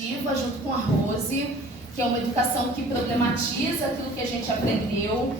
junto com a Rose, que é uma educação que problematiza aquilo que a gente aprendeu,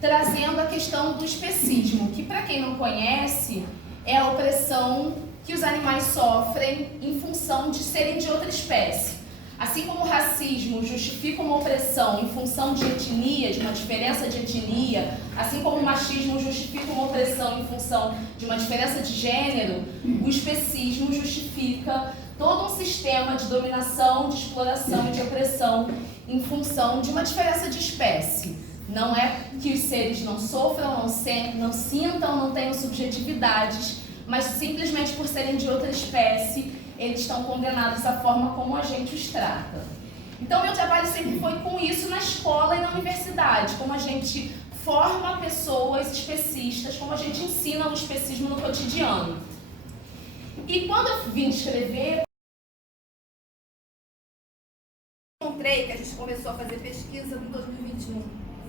trazendo a questão do especismo, que para quem não conhece, é a opressão que os animais sofrem em função de serem de outra espécie. Assim como o racismo justifica uma opressão em função de etnia, de uma diferença de etnia, assim como o machismo justifica uma opressão em função de uma diferença de gênero, o especismo justifica todo um sistema de dominação, de exploração e de opressão em função de uma diferença de espécie. Não é que os seres não sofram, não sintam, não tenham subjetividades, mas simplesmente por serem de outra espécie, eles estão condenados à forma como a gente os trata. Então, meu trabalho sempre foi com isso na escola e na universidade, como a gente forma pessoas especistas, como a gente ensina o especismo no cotidiano. E quando eu vim escrever, encontrei que a gente começou a fazer pesquisa em 2021,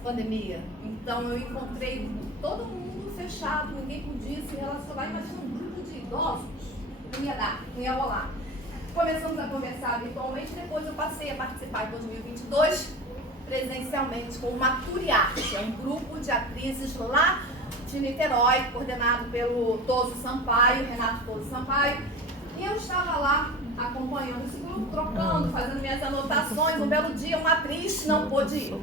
pandemia. Então eu encontrei todo mundo fechado, ninguém podia se relacionar. Imagina um grupo de idosos, não ia dar, não ia rolar. Começamos a conversar virtualmente, depois eu passei a participar em 2022 presencialmente com o Maturiarte, que é um grupo de atrizes lá de Niterói, coordenado pelo Toso Sampaio, Renato Toso Sampaio. E eu estava lá acompanhando esse grupo, trocando, fazendo minhas anotações. Um belo dia, uma atriz não pôde ir.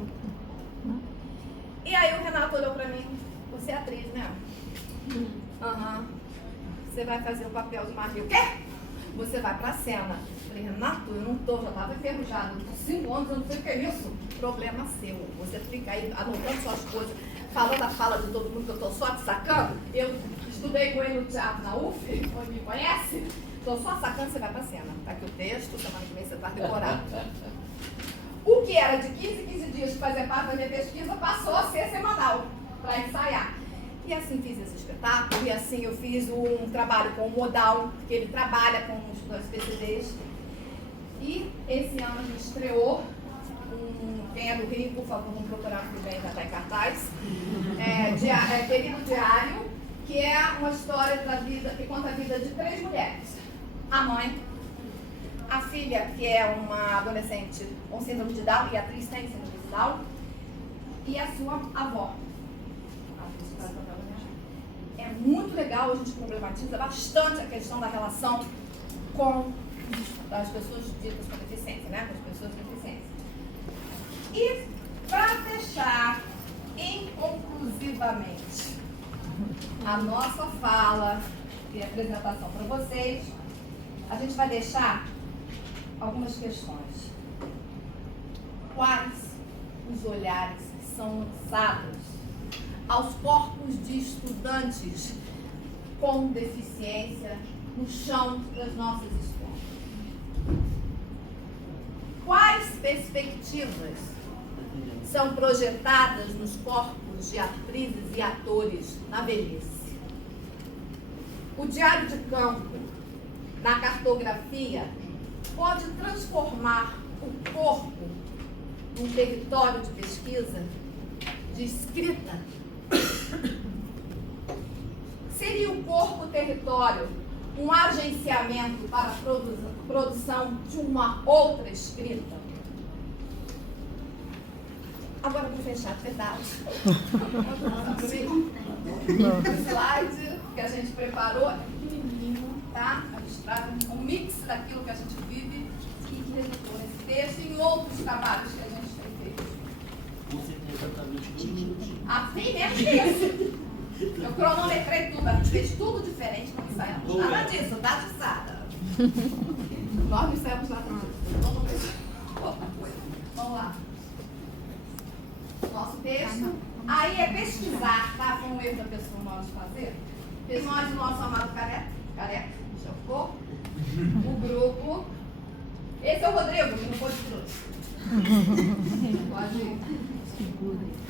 E aí o Renato olhou pra mim: você é atriz, né? Aham. Você vai fazer o papel de Maria. O quê? Você vai pra cena. Eu falei: Renato, eu não tô, já tava enferrujado. Com 5 anos eu não sei o que é isso. Problema seu. Você fica aí anotando suas coisas, falando a fala de todo mundo que eu tô só te sacando. Eu estudei com ele no teatro na UF, quem me conhece. Tô só sacando, você vai pra cena. Tá aqui o texto, semana que vem você vai decorar. O que era de 15 em 15 dias de fazer parte da minha pesquisa passou a ser semanal, para ensaiar. E assim fiz esse espetáculo, e assim eu fiz um trabalho com o Modal, que ele trabalha com os estudantes PCDs. E esse ano a gente estreou, quem é do Rio, por favor, vamos procurar que vem, já está em cartaz, Querido Diário, que é uma história da vida, que conta a vida de 3 mulheres. A mãe, a filha, que é uma adolescente com síndrome de Down, e a atriz tem síndrome de Down, e a sua avó. É muito legal, a gente problematiza bastante a questão da relação com as pessoas ditas com deficiência, né? Com as pessoas com deficiência. E, para fechar, inconclusivamente, a nossa fala e apresentação para vocês, a gente vai deixar algumas questões. Quais os olhares que são lançados aos corpos de estudantes com deficiência no chão das nossas escolas? Quais perspectivas são projetadas nos corpos de atrizes e atores na velhice? O diário de campo, na cartografia, pode transformar o corpo num território de pesquisa, de escrita? Seria o corpo território um agenciamento para a produção de uma outra escrita? Agora, para fechar, verdade. O slide que a gente preparou é pequenininho, tá? A gente traz um mix daquilo que a gente vive e que resultou nesse texto e em outros trabalhos que a gente tem feito. Você tem exatamente 2 minutinhos. Assim mesmo que isso. Eu cronometrei tudo, a gente fez tudo diferente, não ensaiamos nada disso, tá, Jussara? Nós não ensaiamos nada disso. Vamos lá. Nosso texto. Aí é pesquisar, tá? Foi um erro da pessoa nós fazer. Nós, o nosso amado Careca, chocou. O grupo. Esse é o Rodrigo, que não pôde trouxe. Pode ir.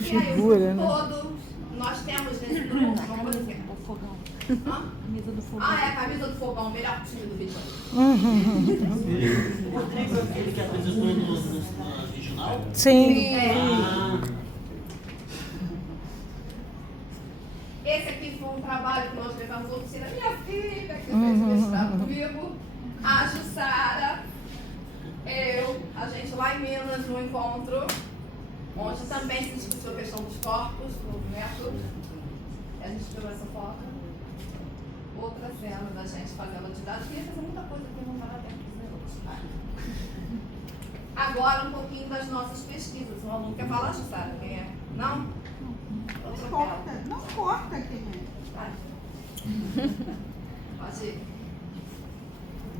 E aí, o grupo todo, nós temos nesse grupo, não vou dizer. O fogão. Camisa do fogão. Ah, é a camisa do fogão, o melhor time do vídeo. O Rodrigo é aquele que apresentou no regional? Sim. Esse aqui foi um trabalho que nós levamos a oficina. Minha filha, que fez mestrado comigo, a Jussara. a gente lá em Minas, no encontro, onde também se discutiu a questão dos corpos, do movimento. A gente pegou essa foto. Outra cena da gente fazendo atividade. Queria fazer muita coisa aqui, não estava dentro dos negócios. Agora um pouquinho das nossas pesquisas. Um aluno quer falar, sabe quem é? Não? Não corta, não corta quem é. Vai. Pode ir.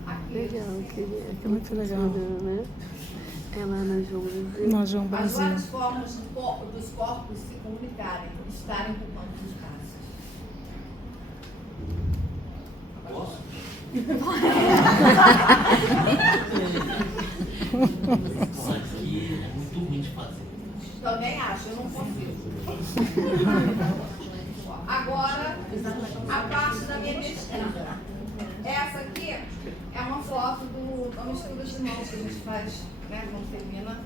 Aqui. Legal, que é muito legal. Né? É lá na João Brasil. Na João As Brasil. várias formas dos corpos se comunicarem, estarem ocupando os espaços. Posso? Isso aqui é muito ruim de fazer. Também acho, eu não consigo. Agora, a parte da minha pesquisa. Essa aqui é uma foto da mistura de mãos que a gente faz, né, quando termina.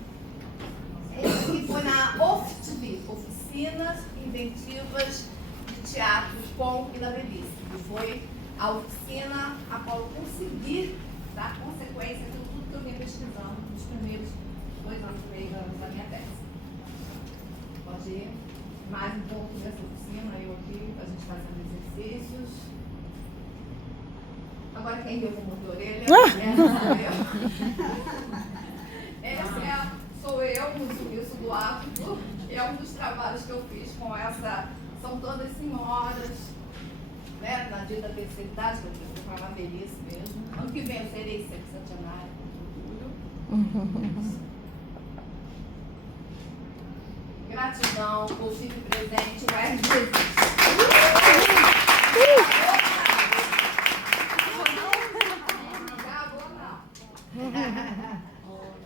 Esse aqui foi na OFTV, Oficinas Inventivas de Teatros com e da Velhice. Que foi a oficina a qual eu consegui dar consequência de tudo que eu vinha pesquisando nos primeiros 2 anos e meio da minha tese. Pode ir mais um pouco dessa oficina, eu aqui, a gente fazendo exercícios. Agora quem deu como de orelha? Essa sou eu no sumiço do hábito. É um dos trabalhos que eu fiz com essa. São todas senhoras, né, na dia da terceira idade, que eu fiz com a velhice mesmo. Ano que vem eu serei sexagenária, com orgulho. Gratidão por fique presente, o RG.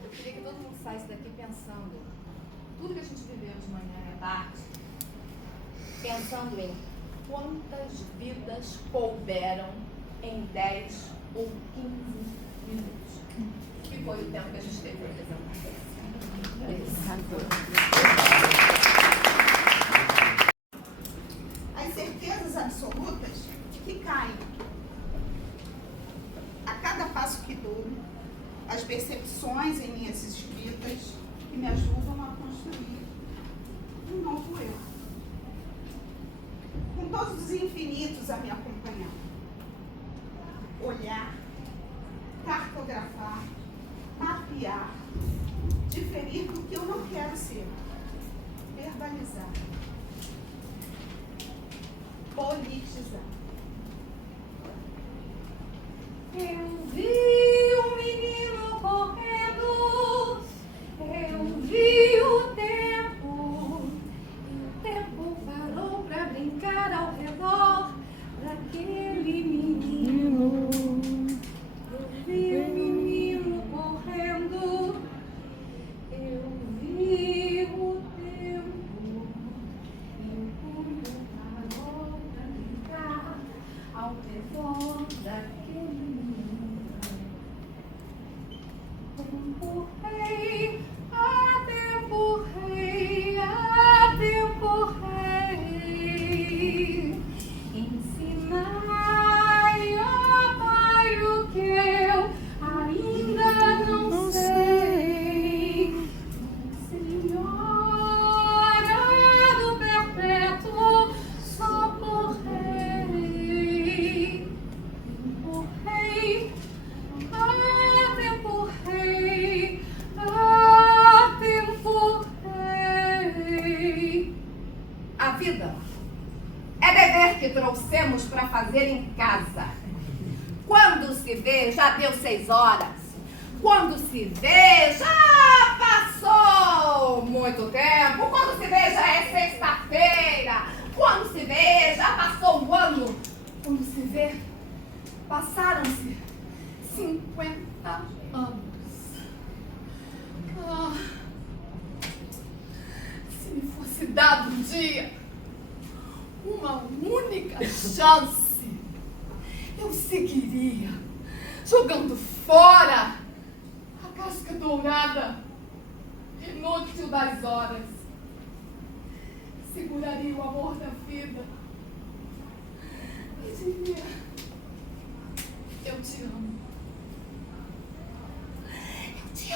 Eu queria que todo mundo saísse daqui pensando tudo que a gente viveu de manhã e à tarde, pensando em quantas vidas couberam em 10 ou 15 minutos. Que foi o tempo que a gente teve para apresentar. As certezas absolutas que caem a cada passo que dou, as percepções em minhas escritas que me ajudam a construir um novo eu. Com todos os infinitos a me acompanhar. Olhar, cartografar, mapear, diferir do que eu não quero ser, verbalizar, politizar. Eu vi um menino correndo, eu vi o tempo parou pra brincar ao redor daquele menino. Eu vi o menino correndo, eu vi o tempo parou pra brincar ao redor daquele menino. Tempo rei, tempo rei, tempo rei. Ensinai, ó Pai, o que eu ainda não sei. Senhora do perpétuo socorrei. Tempo rei, tempo rei, tempo rei. A vida é dever que trouxemos para fazer em casa. Quando se vê, já deu 6 horas. Quando se vê, já passou muito tempo. Quando se vê, já é sexta-feira. Quando se vê, já passou um ano. Quando se vê, passaram-se 50 anos. Ah, se me fosse dado um dia uma única chance, eu seguiria jogando fora a casca dourada inútil das horas. Seguraria o amor da vida e diria: eu te amo. Eu te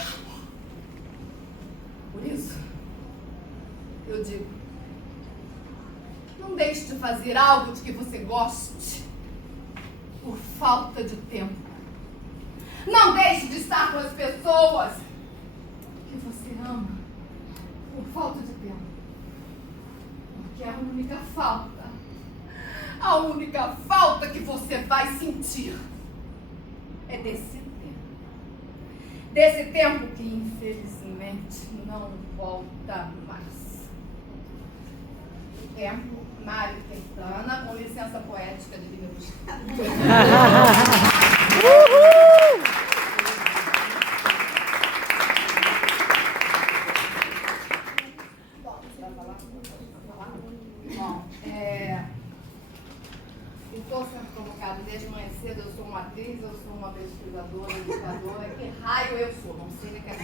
fazer algo de que você goste por falta de tempo. Não deixe de estar com as pessoas que você ama por falta de tempo. Porque a única falta que você vai sentir é desse tempo. Desse tempo que, infelizmente, não volta mais. O tempo, Mário Quintana, com licença poética de Lívia Buscado. Estou sendo colocado desde manhã cedo, eu sou uma atriz, eu sou uma pesquisadora, educadora, que raio eu sou, não sei nem o que é.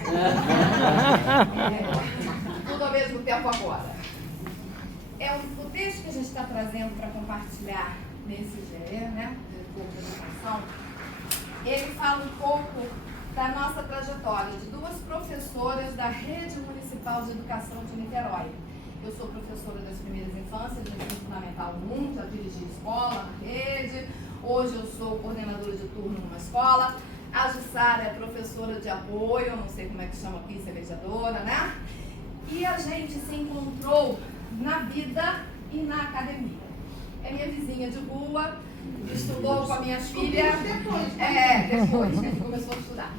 Tudo ao mesmo tempo agora. O texto que a gente está trazendo para compartilhar nesse GE, né, de Corpo de Educação, ele fala um pouco da nossa trajetória de duas professoras da Rede Municipal de Educação de Niterói. Eu sou professora das primeiras infâncias, do ensino fundamental 1, já dirigi escola na rede. Hoje eu sou coordenadora de turno numa escola. A Jussara é professora de apoio, não sei como é que chama aqui, cervejadora, né? E a gente se encontrou na vida e na academia. É minha vizinha de rua, estudou com a minha filha. Depois que a gente começou a estudar.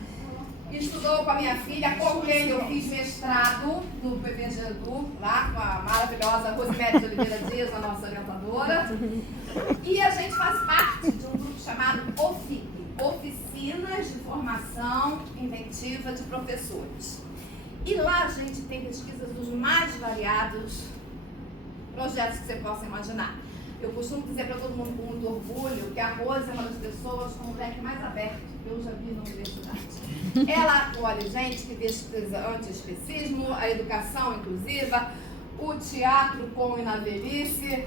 Estudou com a minha filha, com quem eu fiz mestrado no PPGEDU, lá com a maravilhosa Rosemary de Oliveira Dias, a nossa orientadora. E a gente faz parte de um grupo chamado OFIP, Oficinas de Formação Inventiva de Professores. E lá a gente tem pesquisas dos mais variados projetos que você possa imaginar. Eu costumo dizer para todo mundo com muito orgulho que a Rose é uma das pessoas com o leque mais aberto que eu já vi na universidade. Ela acolhe gente que pesquisa anti-especismo, a educação inclusiva, o teatro com e na velhice,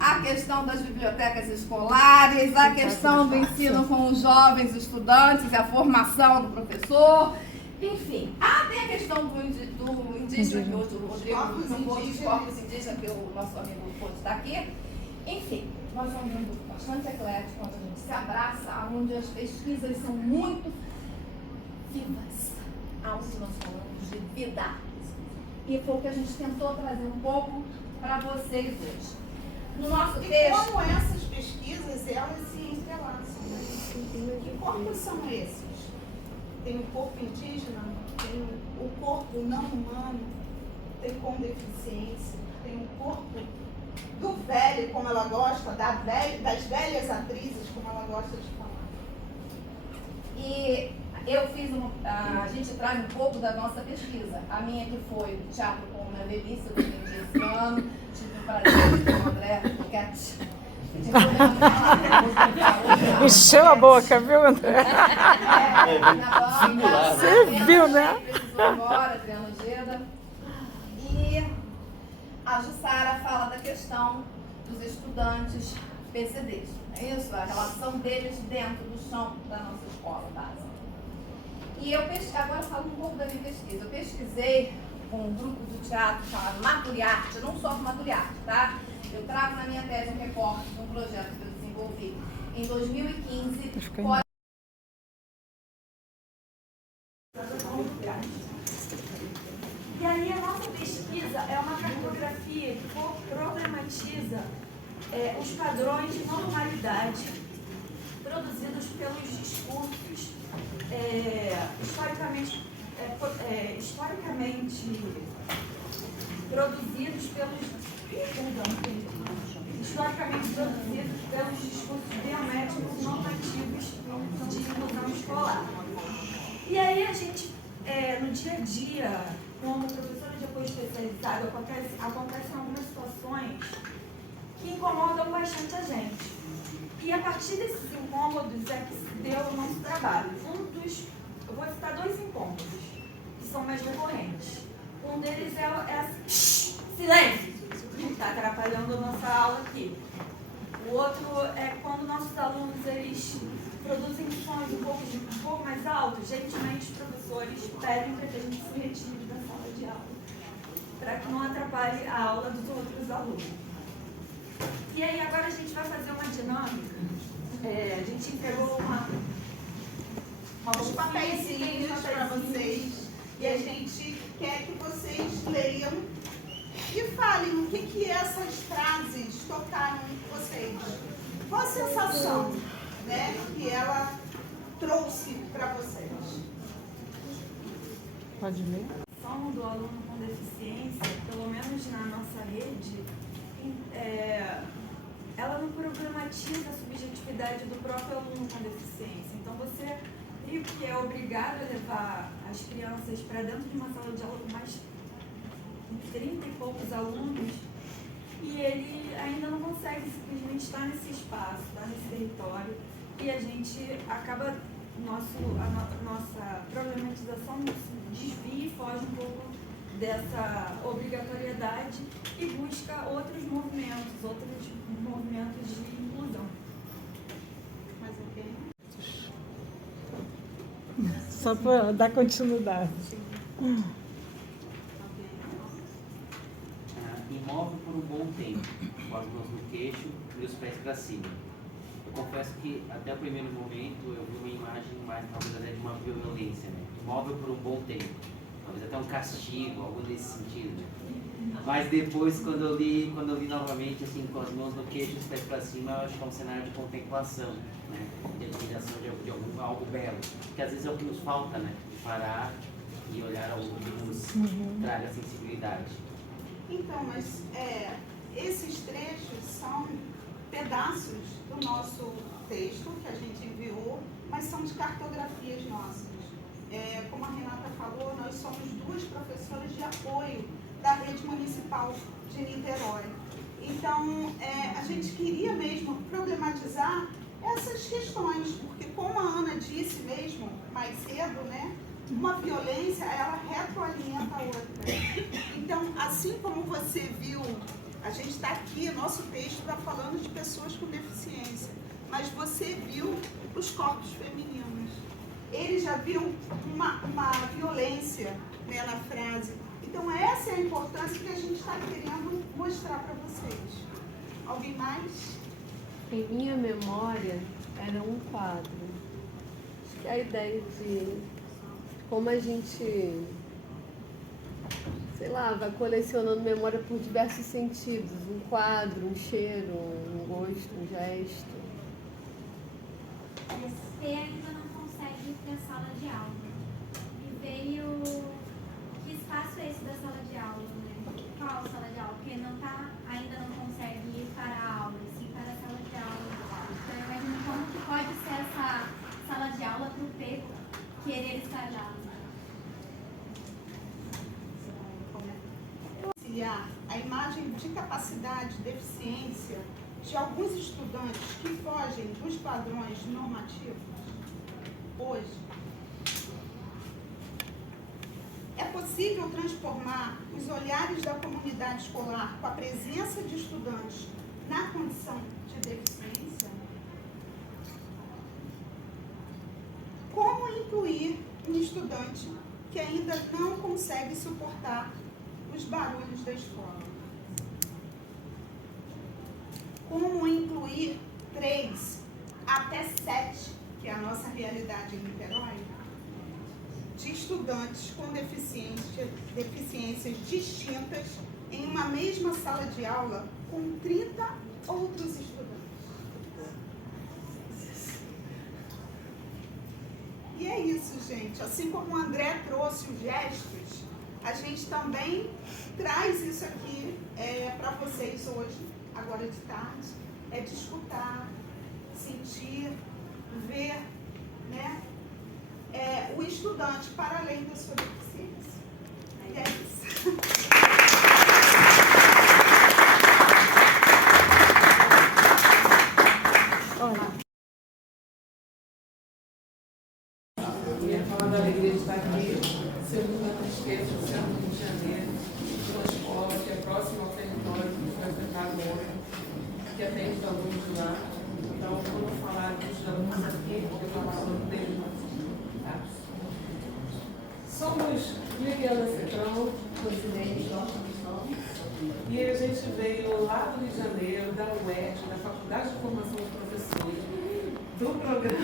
a questão das bibliotecas escolares, a questão do ensino com os jovens estudantes, a formação do professor, enfim. Tem a questão do indígena, que hoje o Rodrigo falou, dos corpos indígenas, que o nosso amigo pode estar aqui. Enfim, nós somos um grupo bastante eclético, onde a gente se abraça, onde as pesquisas são muito vivas, onde nós falamos de vida. E foi o que a gente tentou trazer um pouco para vocês hoje. No nosso texto... como essas pesquisas, elas se entrelaçam, né? Que corpos são esses? Tem o corpo indígena, tem o corpo não humano, tem com deficiência, tem o corpo do velho, como ela gosta, das velhas atrizes, como ela gosta de falar. E eu fiz a gente traz um pouco da nossa pesquisa. A minha que foi o teatro com na velhice, eu defendi esse ano, tive o prazer com o André Luquete. Encheu a boca, viu, André? Você viu, né? Agora, Adriano Geda. E a Jussara fala da questão dos estudantes PCDs. É isso? A relação deles dentro do chão da nossa escola básica. E eu agora falo um pouco da minha pesquisa. Eu pesquisei com um grupo de teatro chamado Maturiarte, não só com Maturiarte, tá? Eu trago na minha tese um recorte de um projeto que eu desenvolvi em 2015. E aí a nossa pesquisa é uma cartografia que problematiza os padrões de normalidade produzidos pelos discursos historicamente produzidos pelos discursos biométricos normativos de inclusão escolar. E aí a gente, no dia a dia, como professora de apoio especializado, acontecem algumas situações que incomodam bastante a gente. E a partir desses incômodos é que se deu o nosso trabalho. Eu vou citar 2 incômodos, que são mais recorrentes. Um deles é silêncio, que está atrapalhando a nossa aula aqui. O outro é quando nossos alunos eles produzem sons um pouco mais altos. Gentilmente, os professores pedem para que a gente se retire da sala de aula, para que não atrapalhe a aula dos outros alunos. E aí agora a gente vai fazer uma dinâmica. A gente entregou Os papeizinhos para vocês. E a gente quer que vocês leiam e falem o que essas frases tocaram em vocês. Qual a sensação, né, que ela trouxe para vocês? Pode ler? A ação do aluno com deficiência, pelo menos na nossa rede, ela não problematiza a subjetividade do próprio aluno com deficiência. Então você meio que é obrigado a levar as crianças para dentro de uma sala de aula com mais de 30 e poucos alunos e ele ainda não consegue simplesmente estar nesse espaço, estar nesse território, e a gente acaba, a nossa problematização desvia e foge um pouco dessa obrigatoriedade e busca outros movimentos de inclusão. Mais alguém? Só para dar continuidade. Imóvel por um bom tempo, com as mãos no queixo e os pés para cima. Eu confesso que até o primeiro momento eu vi uma imagem mais, talvez até de uma violência, né? Imóvel por um bom tempo, talvez até um castigo, algo nesse sentido. Mas depois, quando eu li novamente, assim, com as mãos no queixo e os pés para cima, eu acho que é um cenário de contemplação, né? De admiração de algo belo, que às vezes é o que nos falta, né? De parar e olhar algo que nos traga sensibilidade. Então, mas esses trechos são pedaços do nosso texto que a gente enviou, mas são de cartografias nossas. Como a Renata falou, nós somos 2 professoras de apoio da rede municipal de Niterói. Então, a gente queria mesmo problematizar essas questões, porque como a Ana disse mesmo mais cedo, né? Uma violência, ela retroalimenta a outra. Então, assim como você viu, a gente está aqui, nosso texto está falando de pessoas com deficiência, mas você viu os corpos femininos. Ele já viu uma violência, né, na frase. Então, essa é a importância que a gente está querendo mostrar para vocês. Alguém mais? Em minha memória, era um quadro. Acho que a ideia de como a gente, sei lá, vai colecionando memória por diversos sentidos. Um quadro, um cheiro, um gosto, um gesto. Você ainda não consegue ir para a sala de aula. E veio... Que espaço é esse da sala de aula, né? Qual sala de aula? Porque ainda não consegue ir para a aula, sim para a sala de aula. Então eu imagino como que pode ser essa sala de aula para o P querer estar lá. A imagem de capacidade, deficiência de alguns estudantes que fogem dos padrões normativos hoje. É possível transformar os olhares da comunidade escolar com a presença de estudantes na condição de deficiência? Como incluir um estudante que ainda não consegue suportar os barulhos da escola? Como incluir 3 até 7, que é a nossa realidade em Niterói, de estudantes com deficiências distintas em uma mesma sala de aula com 30 outros estudantes? E é isso, gente. Assim como o André trouxe os gestos, a gente também traz isso aqui para vocês hoje, agora de tarde. É de escutar, sentir, ver, né? O estudante para além da sua deficiência. E é isso. Eu ia falar da alegria de estar aqui, segunda tristeza do centro do Rio de Janeiro, uma escola que é próxima ao território que foi afetado ontem, que atende os alunos de lá. Então, quando falar dos alunos aqui, eu vou falar sobre deles. Tá? Somos Liliana Cifrão, presidente da Faculdade de Formação de Professores, do Programa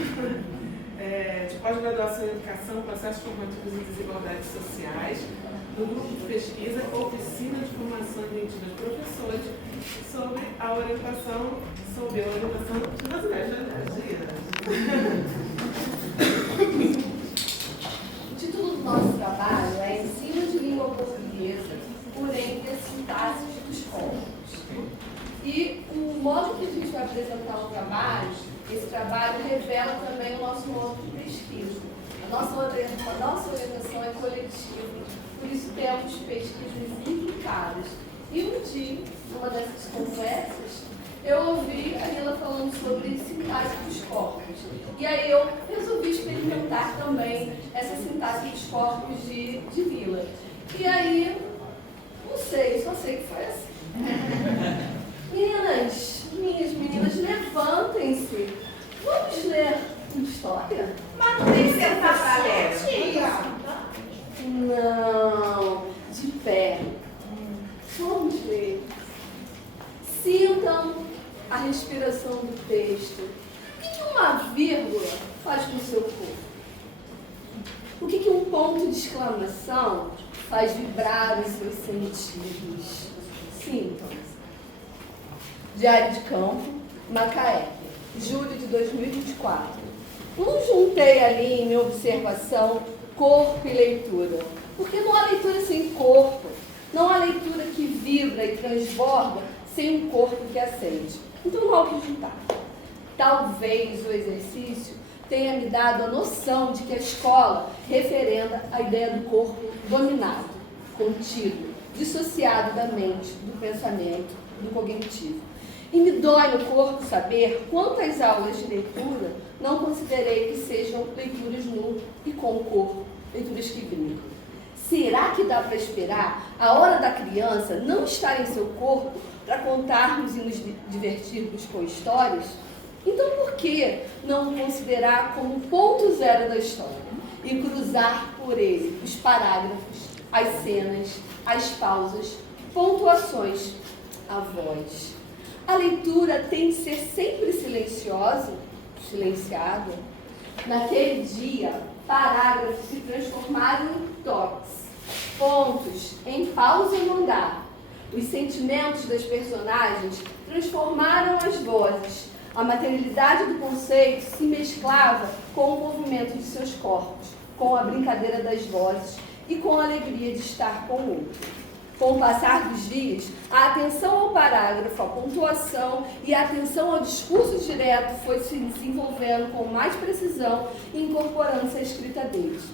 de Pós-Graduação em Educação, Processos Formativos e Desigualdades Sociais, do Grupo de Pesquisa Oficina de Formação Inventiva de Professores, sobre a orientação O título do nosso trabalho é Ensino de Língua Portuguesa por entre as sintaxes dos corpos. E o modo que a gente vai apresentar o trabalho, esse trabalho revela também o nosso modo de pesquisa. A nossa orientação é coletiva, por isso temos pesquisas implicadas. E um dia, numa dessas conversas, eu ouvi a Lila falando sobre sintaxe dos corpos. E aí eu resolvi experimentar também essa sintaxe dos corpos de Lila. E aí, não sei, só sei que foi assim. Minhas meninas, levantem-se. Vamos ler uma história? Mas não tem que sentar pra ler, tia. Não, de pé. Vamos ler. Sintam a respiração do texto. O que uma vírgula faz com o seu corpo? O que um ponto de exclamação faz vibrar os seus sentidos? Sintam. Diário de Campo, Macaé, julho de 2024. Não juntei ali em minha observação corpo e leitura, porque não há leitura sem corpo, não há leitura que vibra e transborda sem um corpo que acende. Então não há o que juntar. Talvez o exercício tenha me dado a noção de que a escola referenda a ideia do corpo dominado, contido, dissociado da mente, do pensamento, do cognitivo. E me dói no corpo saber quantas aulas de leitura não considerei que sejam leituras nu e com o corpo, leituras que brincam. Será que dá para esperar a hora da criança não estar em seu corpo para contarmos e nos divertirmos com histórias? Então por que não considerar como ponto zero da história e cruzar por ele os parágrafos, as cenas, as pausas, pontuações, a voz? A leitura tem de ser sempre silenciosa, silenciada. Naquele dia, parágrafos se transformaram em toques, pontos em pausa no andar. Os sentimentos das personagens transformaram as vozes. A materialidade do conceito se mesclava com o movimento de seus corpos, com a brincadeira das vozes e com a alegria de estar com o outro. Com o passar dos dias, a atenção ao parágrafo, a pontuação e a atenção ao discurso direto foi se desenvolvendo com mais precisão e incorporando-se à escrita deles.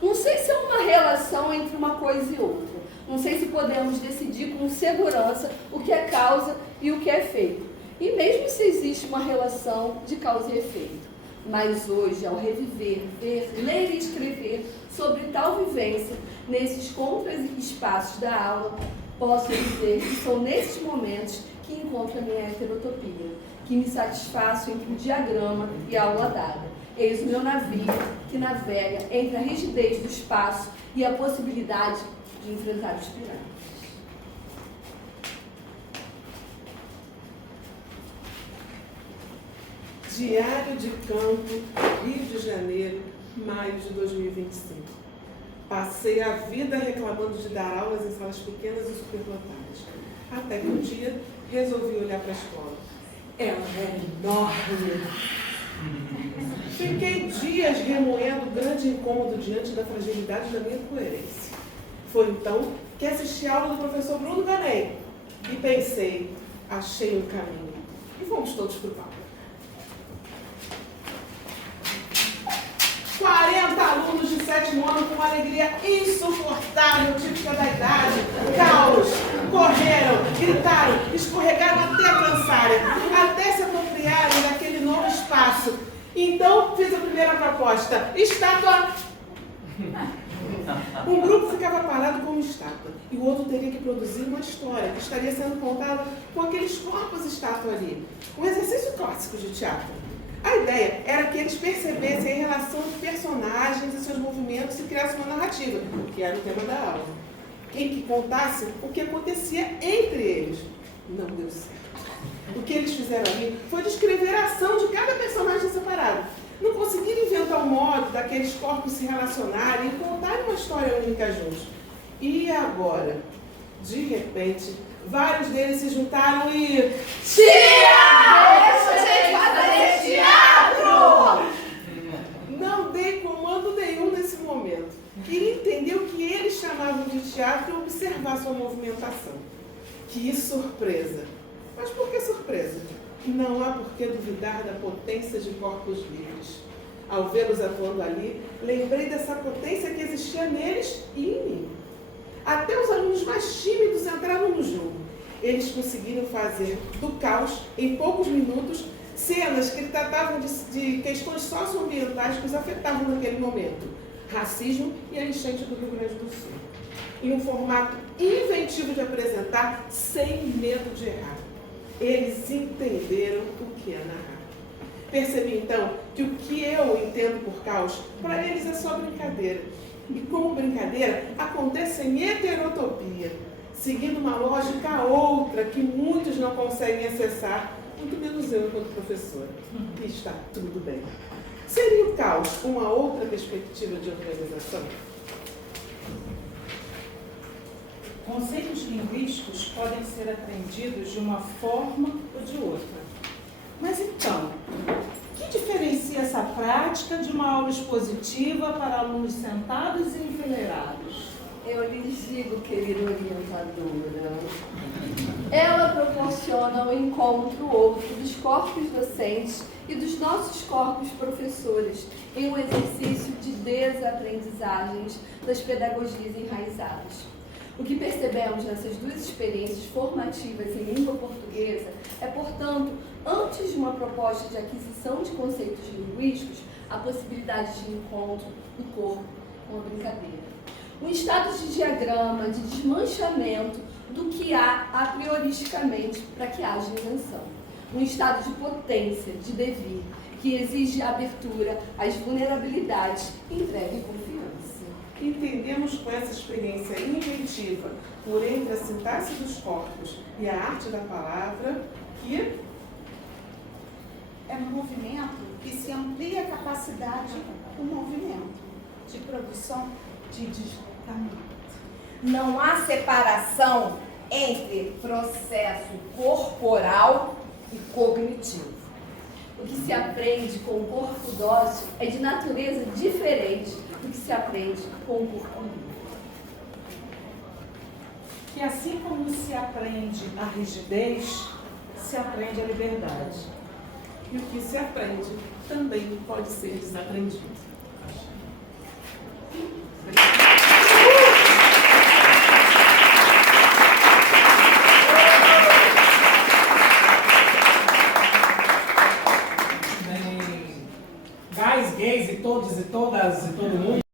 Não sei se é uma relação entre uma coisa e outra. Não sei se podemos decidir com segurança o que é causa e o que é efeito. E mesmo se existe uma relação de causa e efeito. Mas hoje, ao reviver, ver, ler e escrever sobre tal vivência, nesses contra-espaços da aula, posso dizer que são nesses momentos que encontro a minha heterotopia, que me satisfaço entre o diagrama e a aula dada. Eis o meu navio que navega entre a rigidez do espaço e a possibilidade de enfrentar os piratas. Diário de Campo, Rio de Janeiro, maio de 2025. Passei a vida reclamando de dar aulas em salas pequenas e superlotadas. Até que um dia resolvi olhar para a escola. Ela era enorme. Fiquei dias remoendo o grande incômodo diante da fragilidade da minha coerência. Foi então que assisti a aula do professor Bruno Ganem e pensei, achei um caminho. E fomos todos para o palco. 40 alunos de 7º ano com uma alegria insuportável, típica da idade. Caos, correram, gritaram, escorregaram até cansarem, até se apropriarem daquele novo espaço. Então, fiz a primeira proposta, estátua. Um grupo ficava parado como estátua e o outro teria que produzir uma história que estaria sendo contada com aqueles corpos estátua ali. Um exercício clássico de teatro. A ideia era que eles percebessem a relação de personagens e seus movimentos e criassem uma narrativa, que era o tema da aula, em que contasse o que acontecia entre eles. Não deu certo. O que eles fizeram ali foi descrever a ação de cada personagem separado. Não conseguiram inventar um modo daqueles corpos se relacionarem e contarem uma história única juntos. E agora, de repente, vários deles se juntaram e... Deixa a gente fazer teatro! Não dei comando nenhum nesse momento. Queria entender o que eles chamavam de teatro e observar sua movimentação. Que surpresa! Mas por que surpresa? Não há por que duvidar da potência de corpos livres. Ao vê-los atuando ali, lembrei dessa potência que existia neles e em mim. Até os alunos mais tímidos entraram no jogo. Eles conseguiram fazer do caos, em poucos minutos, cenas que tratavam de questões socioambientais que os afetavam naquele momento. Racismo e a enchente do Rio Grande do Sul. Em um formato inventivo de apresentar, sem medo de errar. Eles entenderam o que é narrar. Percebi então que o que eu entendo por caos, para eles é só brincadeira. E como brincadeira, acontece em heterotopia, seguindo uma lógica outra que muitos não conseguem acessar, muito menos eu enquanto professora. E está tudo bem. Seria o caos uma outra perspectiva de organização? Conceitos linguísticos podem ser aprendidos de uma forma ou de outra. Mas então, o que diferencia essa prática de uma aula expositiva para alunos sentados e enfileirados? Eu lhes digo, querida orientadora, ela proporciona o encontro outro dos corpos docentes e dos nossos corpos professores em um exercício de desaprendizagens das pedagogias enraizadas. O que percebemos nessas duas experiências formativas em língua portuguesa é, portanto, antes de uma proposta de aquisição de conceitos linguísticos, a possibilidade de encontro do corpo com a brincadeira. Um estado de diagrama, de desmanchamento do que há a prioristicamente para que haja invenção. Um estado de potência, de devir, que exige abertura às vulnerabilidades, entrega e confiança. Entendemos com essa experiência inventiva por entre a sintaxe dos corpos e a arte da palavra que É um movimento que se amplia a capacidade do movimento, de produção, de deslocamento. Não há separação entre processo corporal e cognitivo. O que se aprende com o corpo dócil é de natureza diferente do que se aprende com o corpo livre. Que assim como se aprende a rigidez, se aprende a liberdade. E o que se aprende também pode ser desaprendido. Guys, gays e todos e todas e todo mundo.